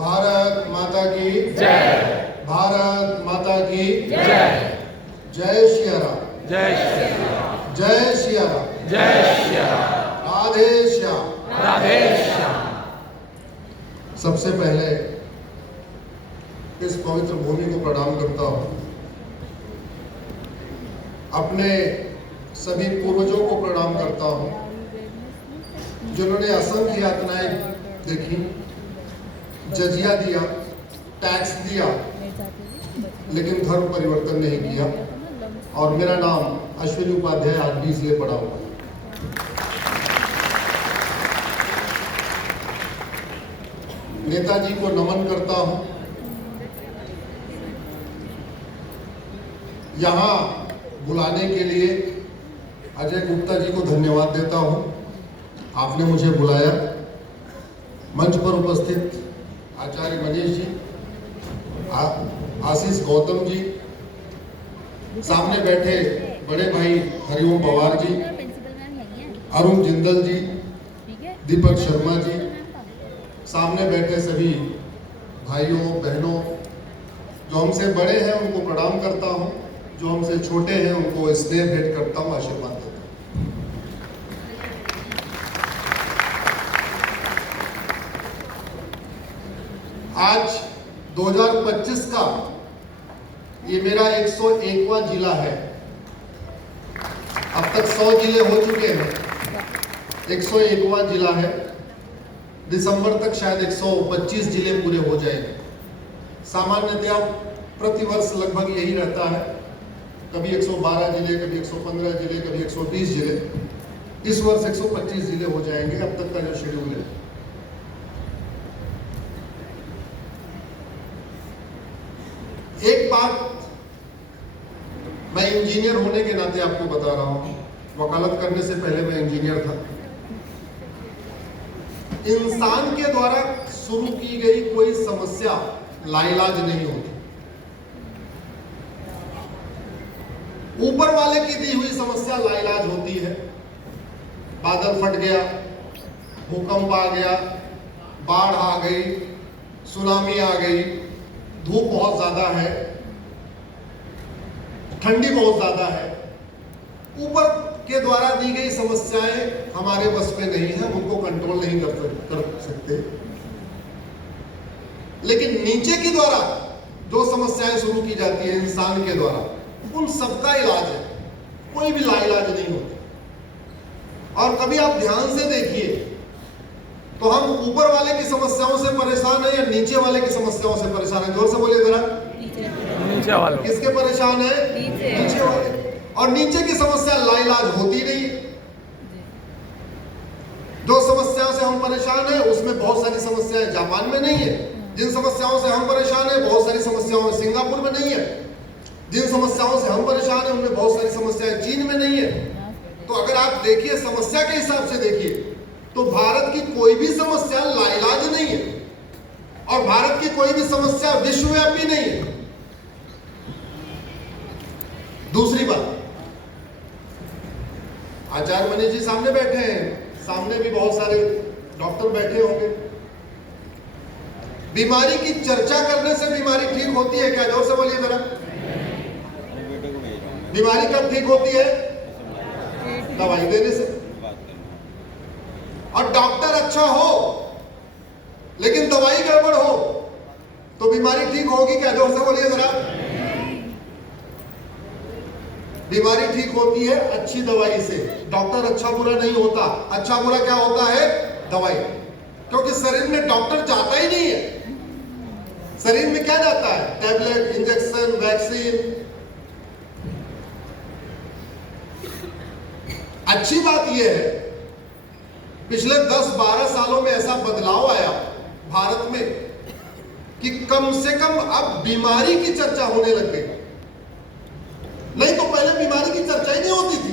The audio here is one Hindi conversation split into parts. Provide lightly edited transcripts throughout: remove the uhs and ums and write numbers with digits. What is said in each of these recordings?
भारत माता की जय। भारत माता की जय। जय सिया राम। जय श्री राम। जय सिया राम। जय श्री राम। राधे श्याम। राधे श्याम। सबसे पहले इस पवित्र भूमि को प्रणाम करता हूँ। अपने सभी पूर्वजों को प्रणाम करता हूँ जिन्होंने असंख्य यातनाएं देखी, जजिया दिया, टैक्स दिया, लेकिन धर्म परिवर्तन नहीं किया। और मेरा नाम अश्विनी उपाध्याय आज भी इसलिए पड़ा हुआ है। नेताजी को नमन करता हूं। यहां बुलाने के लिए अजय गुप्ता जी को धन्यवाद देता हूं। आपने मुझे बुलाया। मंच पर उपस्थित आचार्य मनीष जी, आशीष गौतम जी, सामने बैठे बड़े भाई हरिओम पवार जी, अरुण जिंदल जी, दीपक शर्मा जी, सामने बैठे सभी भाइयों बहनों, जो हमसे बड़े हैं उनको प्रणाम करता हूं, जो हमसे छोटे हैं उनको स्नेह भेंट करता हूं, आशीर्वाद देता हूं। आज 2025 का ये मेरा 101वां जिला है। अब तक 100 जिले हो चुके हैं, 101वां जिला है। दिसंबर तक शायद 125 जिले पूरे हो जाएंगे। सामान्यतया प्रतिवर्ष लगभग यही रहता है, कभी 112 जिले, कभी 115 जिले, कभी 120 जिले। इस वर्ष 125 जिले हो जाएंगे अब तक का जो शेड्यूल है। एक बात मैं इंजीनियर होने के नाते आपको बता रहा हूं, वकालत करने से पहले मैं इंजीनियर था। इंसान के द्वारा शुरू की गई कोई समस्या लाइलाज नहीं होती। ऊपर वाले की दी हुई समस्या लाइलाज होती है। बादल फट गया, भूकंप आ गया, बाढ़ आ गई, सुनामी आ गई, धूप बहुत ज्यादा है, ठंडी बहुत ज्यादा है। ऊपर के द्वारा दी गई समस्याएं हमारे बस में नहीं है, उनको कंट्रोल नहीं कर सकते। लेकिन नीचे के द्वारा जो समस्याएं शुरू की जाती है इंसान के द्वारा, उन सबका इलाज है, कोई भी लाइलाज नहीं होता। और कभी आप ध्यान से देखिए तो हम ऊपर वाले की समस्याओं से परेशान है या नीचे वाले की समस्याओं से परेशान है? जोर से बोलिए जरा। नीचे वाले किसके परेशान है? नीचे वाले। और नीचे की समस्या लाइलाज होती नहीं। जो समस्याओं से हम परेशान हैं उसमें बहुत सारी समस्याएं जापान में नहीं है। जिन समस्याओं से हम परेशान हैं बहुत सारी समस्याओं सिंगापुर में नहीं है। जिन समस्याओं से हम परेशान हैं उनमें बहुत सारी समस्याएं चीन में नहीं है। तो अगर आप देखिए समस्या के हिसाब से देखिए तो भारत की कोई भी समस्या लाइलाज नहीं है और भारत की कोई भी समस्या विश्वव्यापी नहीं है। दूसरी बात, आचार्य मनीष जी सामने बैठे हैं, सामने भी बहुत सारे डॉक्टर बैठे होंगे। बीमारी की चर्चा करने से बीमारी ठीक होती है क्या? जोर से बोलिए जरा। बीमारी कब ठीक होती है? दवाई देने से। और डॉक्टर अच्छा हो लेकिन दवाई गड़बड़ हो तो बीमारी ठीक होगी क्या? जोर से बोलिए जरा। बीमारी ठीक होती है अच्छी दवाई से। डॉक्टर अच्छा बुरा नहीं होता। अच्छा बुरा क्या होता है? दवाई। क्योंकि शरीर में डॉक्टर जाता ही नहीं है। शरीर में क्या जाता है? Tablet, injection, vaccine. अच्छी बात यह है पिछले 10-12 सालों में ऐसा बदलाव आया भारत में कि कम से कम अब बीमारी की चर्चा होने लग गई। नहीं तो पहले बीमारी की चर्चा ही नहीं होती थी।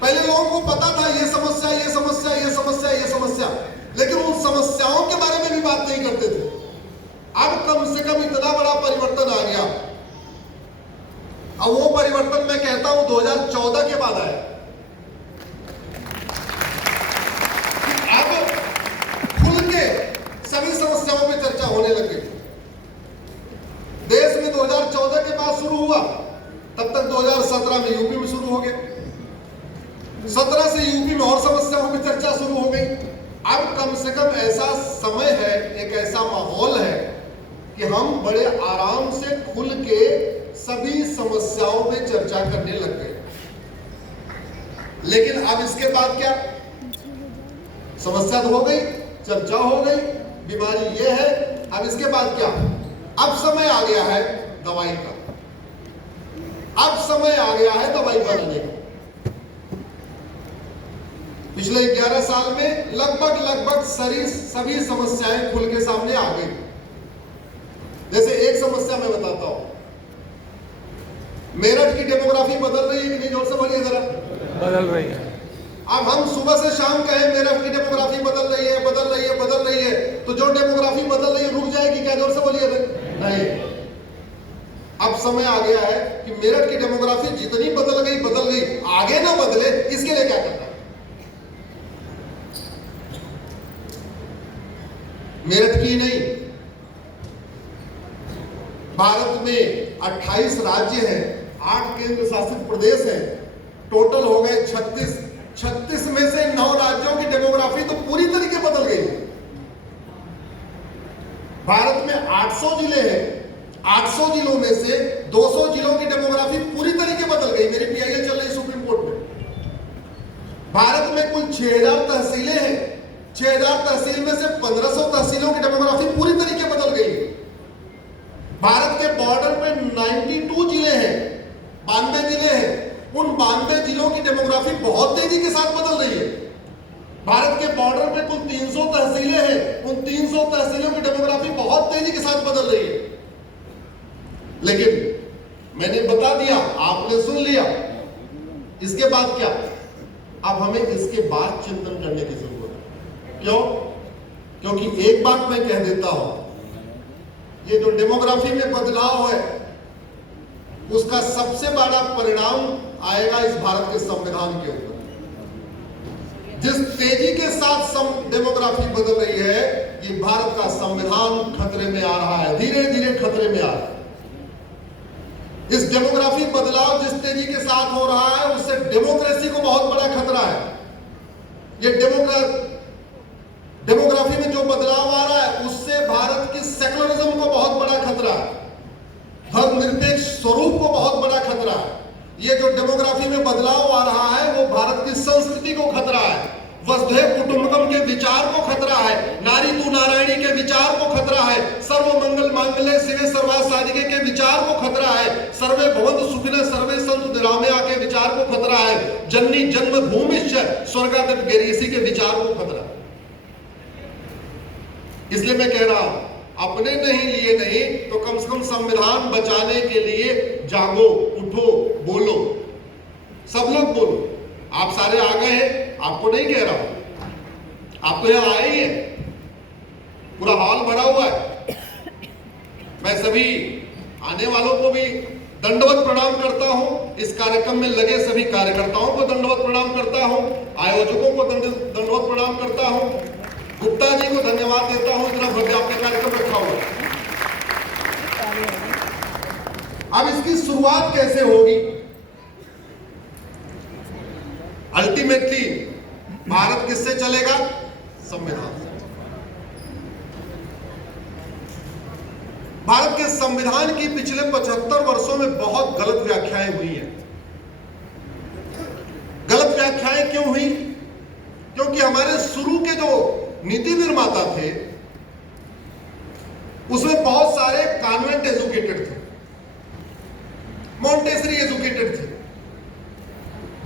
पहले लोगों को पता था ये समस्या, ये समस्या, ये समस्या, ये समस्या, लेकिन उन समस्याओं के बारे में भी बात नहीं करते थे। अब कम से कम इतना बड़ा परिवर्तन आ गया। अब वो परिवर्तन मैं कहता हूं 2014 के बाद आया। अब खुल के सभी समस्या समय है, एक ऐसा माहौल है कि हम बड़े आराम से खुल के सभी समस्याओं पे चर्चा करने लग गए। लेकिन अब इसके बाद क्या? समस्या तो हो गई, चर्चा हो गई, बीमारी ये है, अब इसके बाद क्या? अब समय आ गया है दवाई का, अब समय आ गया है दवाई बनाने का। पिछले 11 साल में लगभग सभी समस्याएं खुल के सामने आ गई। जैसे एक समस्या मैं बताता हूं, मेरठ की डेमोग्राफी बदल रही है कि नहीं? जोर से बोलिए जरा। बदल रही है। अब हम सुबह से शाम कहें मेरठ की डेमोग्राफी बदल रही है, बदल रही है, बदल रही है, तो जो डेमोग्राफी बदल रही है रुक जाएगी क्या? जोर से बोलिए। नहीं, अब समय आ गया है कि मेरठ की डेमोग्राफी जितनी बदल गई, आगे ना बदले, इसके लिए क्या करना है? मेरठ की नहीं, भारत में 28 राज्य हैं, 8 केंद्र शासित प्रदेश हैं, टोटल हो गए 36 में से 9 राज्यों की डेमोग्राफी तो पूरी तरीके बदल गई। भारत में 800 जिले हैं, 800 जिलों में से 200 जिलों की डेमोग्राफी पूरी तरीके बदल गई। मेरी पीआईएल चल रही सुप्रीम कोर्ट में। भारत में कुल 6000 तहसीलें हैं, 6000 तहसील में से 1500 तहसीलों की डेमोग्राफी पूरी तरीके बदल गई। भारत के बॉर्डर पे 92 जिले हैं, 92 जिले हैं, उन 92 जिलों की डेमोग्राफी बहुत तेजी के साथ बदल रही है। भारत के बॉर्डर पे कुल 300 तहसीलें हैं, उन 300 तहसीलों की डेमोग्राफी बहुत तेजी के साथ बदल रही है। लेकिन मैंने बता दिया, आपने सुन लिया, इसके बाद क्या? अब हमें इसके बाद चिंतन करने की जरूरत है। क्यों? क्योंकि एक बात मैं कह देता हूं, ये जो डेमोग्राफी में बदलाव है उसका सबसे बड़ा परिणाम आएगा इस भारत के संविधान के ऊपर। जिस तेजी के साथ डेमोग्राफी बदल रही है, ये भारत का संविधान खतरे में आ रहा है, धीरे धीरे खतरे में आ रहा है। इस डेमोग्राफी बदलाव जिस तेजी के साथ हो रहा है, उससे डेमोक्रेसी को बहुत बड़ा खतरा है। ये डेमोग्राफी में जो बदलाव आ रहा है, उससे भारत की सेकुलरिज्म को बहुत बड़ा खतरा है, धर्मनिरपेक्ष स्वरूप को बहुत बड़ा खतरा है। ये जो डेमोग्राफी में बदलाव आ रहा है, वो भारत की संस्कृति को खतरा है, वसुधैव कुटुंबकम के विचार को खतरा है, नारी तू नारायणी के विचार को खतरा है, सर्व मंगल मांगल्ये शिवे सर्वार्थ साधिके के विचार को खतरा है, सर्वे भवन्तु सुखिनः सर्वे सन्तु निरामया के विचार को खतरा है, जननी जन्मभूमिश्च स्वर्गादपि गरीयसी के विचार को खतरा है। इसलिए मैं कह रहा हूं, अपने नहीं लिए नहीं तो कम से कम संविधान बचाने के लिए जागो, उठो, बोलो, सब लोग बोलो। आप सारे आ गए हैं, आपको नहीं कह रहा हूं, आप तो यहां आए ही हैं, पूरा हॉल भरा हुआ है। मैं सभी आने वालों को भी दंडवत प्रणाम करता हूं, इस कार्यक्रम में लगे सभी कार्यकर्ताओं को दंडवत प्रणाम करता हूं, आयोजकों को दंडवत प्रणाम करता हूं, गुप्ता जी को धन्यवाद देता हूं, इतना भव्य आपने कार्यक्रम रखा हुआ है। अब इसकी शुरुआत कैसे होगी? अल्टीमेटली भारत किससे चलेगा? संविधान से। भारत के संविधान की पिछले 75 वर्षों में बहुत गलत व्याख्याएं हुई हैं। गलत व्याख्याएं क्यों हुई? क्योंकि हमारे शुरू के जो नीति निर्माता थे, उसमें बहुत सारे कॉन्वेंट एजुकेटेड थे, मॉन्टेसरी एजुकेटेड थे,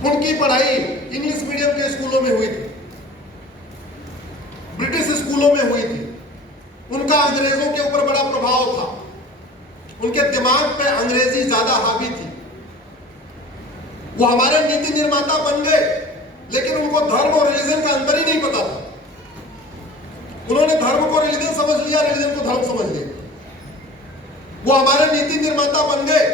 उनकी पढ़ाई इंग्लिश मीडियम के स्कूलों में हुई थी, ब्रिटिश स्कूलों में हुई थी, उनका अंग्रेजों के ऊपर बड़ा प्रभाव था, उनके दिमाग पे अंग्रेजी ज्यादा हावी थी। वो हमारे नीति निर्माता बन गए, लेकिन उनको धर्म और रिलीजन का अंतर ही नहीं पता था। उन्होंने धर्म को रिलीजन समझ लिया, रिलीजन को धर्म समझ लिया। वो हमारे नीति निर्माता बन गए,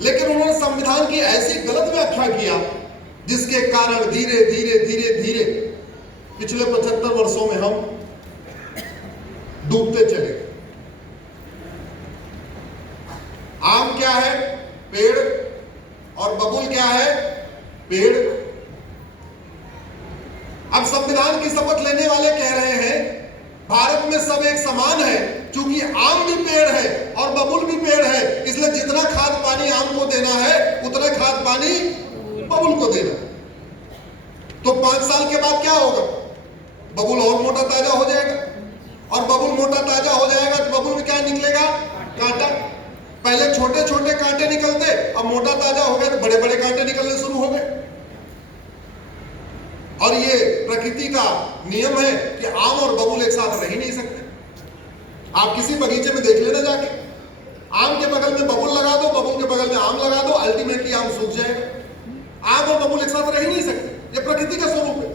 लेकिन उन्होंने संविधान की ऐसी गलत व्याख्या किया, जिसके कारण धीरे धीरे धीरे धीरे पिछले 75 वर्षों में हम डूबते चले गए। आम क्या है? पेड़। और बबूल क्या है? पेड़। अब संविधान की शपथ लेने वाले कह रहे हैं भारत में सब एक समान है, क्योंकि आम भी पेड़ है और बबुल भी पेड़ है, इसलिए जितना खाद पानी आम को देना है उतना खाद पानी बबुल को देना। तो 5 साल के बाद क्या होगा? बबुल और मोटा ताजा हो जाएगा, और बबुल मोटा ताजा हो जाएगा तो बबुल में क्या निकलेगा? कांटा। पहले छोटे छोटे कांटे निकलते, अब मोटा ताजा हो गए तो बड़े बड़े कांटे निकलने शुरू हो गए। और ये प्रकृति का नियम है कि आम और बबुल एक साथ रह ही नहीं सकते। आप किसी बगीचे में देख लेना जाके, आम के बगल में बबुल लगा दो, बबुल के बगल में आम लगा दो, अल्टीमेटली आम सूख जाएगा। आम और बबुल एक साथ रह ही नहीं सकते, ये प्रकृति का स्वरूप है।